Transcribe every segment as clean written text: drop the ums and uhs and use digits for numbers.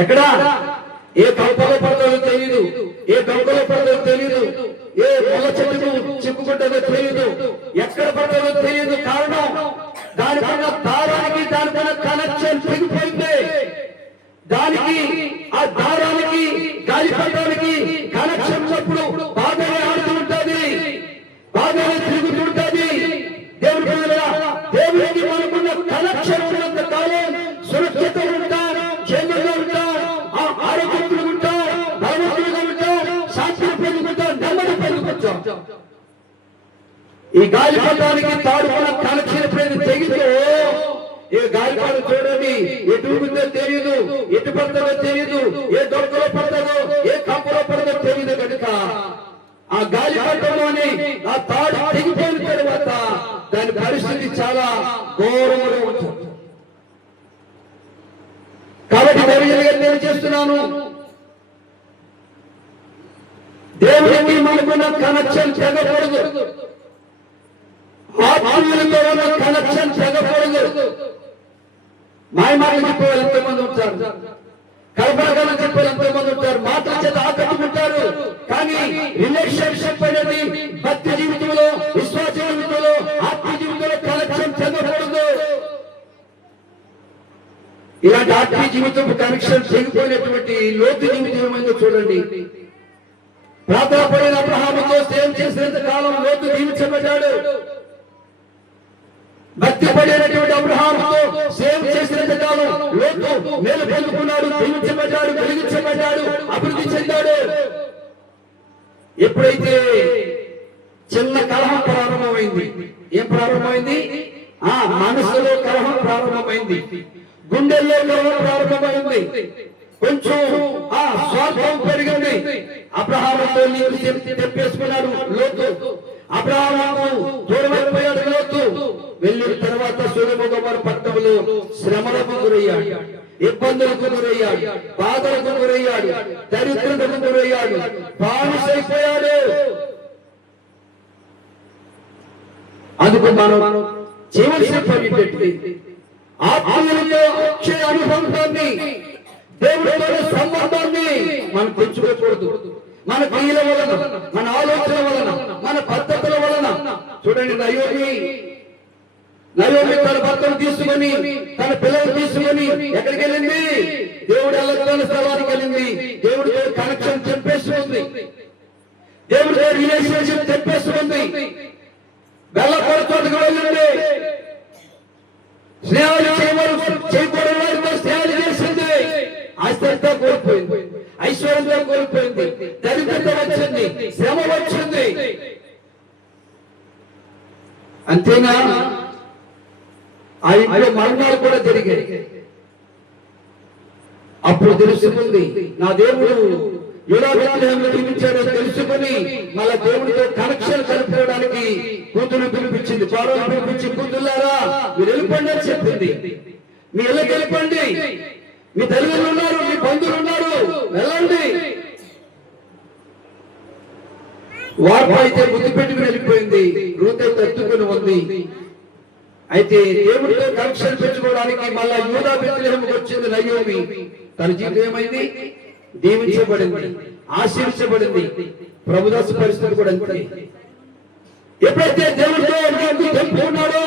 ఎక్కడా ఏ కంపలో పడతాడో తెలియదు, ఏ గంగలో పడతాడో తెలియదు, ఏ పొల చెట్టుకు చిక్కుకుంటుందో తెలియదు, ఎక్కడ పడతాడో తెలియదు. కారణం దానిపైన దారానికి దానిపైన కనెక్షన్ తెగిపోయింది. దానికి ఆ దారానికి గాలిపటానికి కనెక్షన్ ఉన్నప్పుడు బాగానే ఆడుతూ ఉంటుంది, బాగానే తిరుగుతుంటది. దేవుడికి మనకున్న కనెక్షన్ ఉన్నంత కాలం సురక్షిత ఉంటాం, క్షేమంగా ఉంటాం, ఆరోగ్యంగా ఉంటాం, భగవంతుడిగా ఉంటాం, శాంతిని పొందుకుంటాం, నెమ్మది పొందుకుంటాం. ఈ గాలిపటానికి తాడుకున్న కనెక్షన్ ఎప్పుడైతే తెగిందో, ఏ గాలిపాటు చూడండి, ఎటు ఉందో తెలియదు, ఎటు పడతాడో తెలియదు, ఏ దొరకలో పడతాడో ఏ కంపలో పడదో తెలియదు. కనుక ఆ గాలిపటంలోని ఆ తాడు తెగిపోయిన తర్వాత దాని పరిస్థితి చాలా ఘోరంగా ఉంటుంది. కాబట్టి తెలియజేస్తున్నాను, దేవుడికి మనకున్న కనెక్షన్ తెగకూడదు, ఆత్మీయులతో ఉన్న కనెక్షన్ తెగకూడదు. మాయమాటలు చెప్పేవాళ్ళు ఎంతోమంది ఉంటారు, కల్పనగా చెప్పేవాళ్ళు ఎంతోమంది ఉంటారు, మాటల చేత ఆకట్టుకుంటారు. కానీ రిలేషన్షిప్ అనేది భక్తి జీవితంలో, విశ్వాస జీవితంలో, ఆత్మీయ జీవితంలో కనెక్షన్ తెగకూడదు. ఇలాంటి ఆత్మీయ జీవితం కనెక్షన్ తెగిపోయినటువంటి లోతు జీవితం ఏమైందో చూడండి. ప్రార్థన పడిన అబ్రహాముతో సేవ చేసినంత కాలం లోతు జీవించబడ్డాడు. భక్తి పడినటువంటి అబ్రహాముతో సేవ చేసినంత కాలం లోతు మేలు పొందుకున్నాడు, దీవించబడ్డాడు, వెలిగించబడ్డాడు, అభివృద్ధి చెందాడు. ఎప్పుడైతే చిన్న కలహం ప్రారంభమైంది, ఏం ప్రారంభమైంది? మనసులో కలహం ప్రారంభమైంది, గుండెల్లో కలహం ప్రారంభమైంది, కొంచెం స్వార్థం పెరిగింది. అబ్రహాముతో నీకు తెప్పేసుకున్నాడు లోతు, అబ్రహాము దూరమైపోయాడు లోతు. వెళ్ళిన తర్వాత సొదొమ గొమొర్రా పట్టణంలో శ్రమలకు గురయ్యాడు, ఇబ్బందులకు గురయ్యాడు, బాధలకు గురయ్యాడు, దరిద్రతకు గురయ్యాడు, బానిసైపోయాడు. అందుకు మనం చేయవలసిన పని పెట్టి ఆత్మీయులతో వచ్చే అనుభవాన్ని, దేవుడితో సంబంధాన్ని మనం తెచ్చుకోకూడదు. మన క్రియల వలన, మన ఆలోచన వలన, మన పద్ధతుల వలన. చూడండి, నయోమి తన భర్తను తీసుకుని, తన పిల్లలు తీసుకుని ఎక్కడికి వెళ్ళింది? దేవుడు ఎల్లతోని స్థలానికి వెళ్ళింది. దేవుడితో కనెక్షన్ చెప్పేస్తుంది, దేవుడితో రిలేషన్షిప్ చెప్పేస్తుంది. వెళ్ళకూడదు వెళ్ళింది, స్నేహాలు చేయకూడని వారితో స్నేహాలు చేసింది. ఆస్తితో కోల్పోయింది, ఐశ్వర్యంతో కోల్పోయింది, దరిద్రత వచ్చింది, శ్రమ వచ్చింది. అంతేనా? ఆ ఇంట్లో మరణాలు కూడా జరిగాయి. అప్పుడు తెలుసుకుంది, నా దేవుడు యూదా బెత్లెహేములో జీవించాడో తెలుసుకుని మళ్ళా దేవుడితో కనెక్షన్ కలుపుకోవడానికి కూతురు పిలిపించింది. ఫరోను పిలిపించి, కూతుర్లారా మీరు వెళ్ళిపోండి అని చెప్పింది. మీ ఇళ్ళకి వెళ్ళిపోండి, మీ తల్లిదండ్రులు ఉన్నారు, మీ బంధువులు ఉన్నారు, వెళ్ళండి. వార్త అయితే బుద్ధి పెట్టుకుని వెళ్ళిపోయింది, రూత్ అయితే ఎత్తుకుని ఉంది. అయితే దేవుడితో కనెక్షన్ పెంచుకోవడానికి మళ్ళా యూదా బెత్లెహేముకు వచ్చింది నయోమి. తన జీవితం ఏమైంది? దీవించబడింది, ఆశీర్వించబడింది. ప్రభుదాస పరిస్థితి కూడా అంతే. ఎప్పుడైతే దేవుడితో తెంపుకున్నాడో,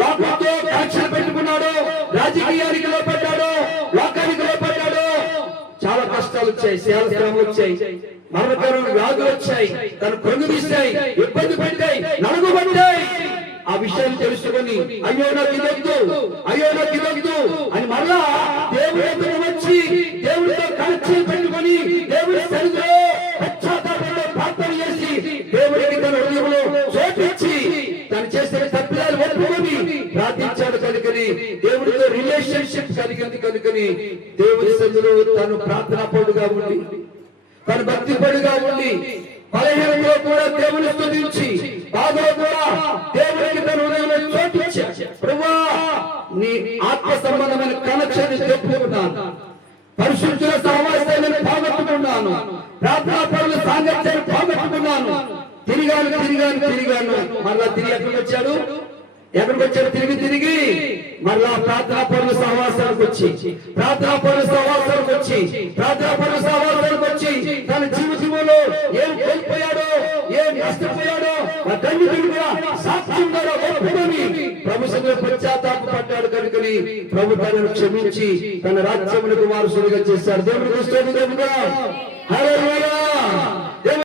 లోకంతో కనెక్షన్ పెట్టుకున్నాడో, రాజకీయానికి లోపడ్డాడో, లోకానికి లోపడ్డాడో, చాలా కష్టాలు వచ్చాయి, శ్రమలు వచ్చాయి, మరణకరమైన వ్యాధులు వచ్చాయి, తను కృంగిస్తాయి, ఇబ్బంది పెట్టాయి, నలుగుబడ్డాయి. ఆ విషయాన్ని తెలుసుకొని అయ్యో నాకు ఇదొద్దు, అయ్యో నాకు ఇదొద్దు అని మళ్ళా దేవుడితో వచ్చి దేవుడితో కనెక్షన్ పెట్టుకొని దేవుడి సన్నిధిలో పశ్చాత్తాపంతో ప్రార్థన చేసి దేవుడికి తన హృదయంలో చోటిచ్చి తను చేసిన తప్పిదాలు ఒప్పుకొని ప్రార్థించాడు. కనుకని దేవుడితో రిలేషన్షిప్ కలిగింది. కనుకని దేవుడి సన్నిధిలో తను ప్రార్థనాపరుడుగా ఉండి, తను భక్తిపరుడుగా ఉండి, బలహీనతలో కూడా దేవుని స్తుతించి, బాధలో కూడా దేవుడికి తన హృదయంలో చోటిచ్చాడు. ప్రభువా, నీ ఆత్మ సంబంధమైన కనెక్షన్ చెప్పుకున్నాను, పరిశుద్ధుల సహవాసాన్ని పోగొట్టుకున్నాను, ప్రార్థనా పరుల సాంగత్యాన్ని పోగొట్టుకున్నాను. తిరిగాను. మరలా తిరిగి ఎక్కడికి వచ్చాడు? తిరిగి మరలా ప్రార్థనా పరుల సహవాసానికి వచ్చాడు. వచ్చి ప్రార్థనాపరులకు వచ్చి తన జీవితంలో ఏం కోల్పోయాడో ఏం నష్టపోయాడో వాటన్నిటిని కూడా సాక్ష్యం ద్వారా ఒప్పుకొని ప్రభు సన్నిధిలో పశ్చాత్తాపపడ్డాడు కనుకని ప్రభు తనను క్షమించి తన రాజ్యములకు వారసులుగా చేశాడు. దేవునికి స్తోత్రం. హల్లెలూయా.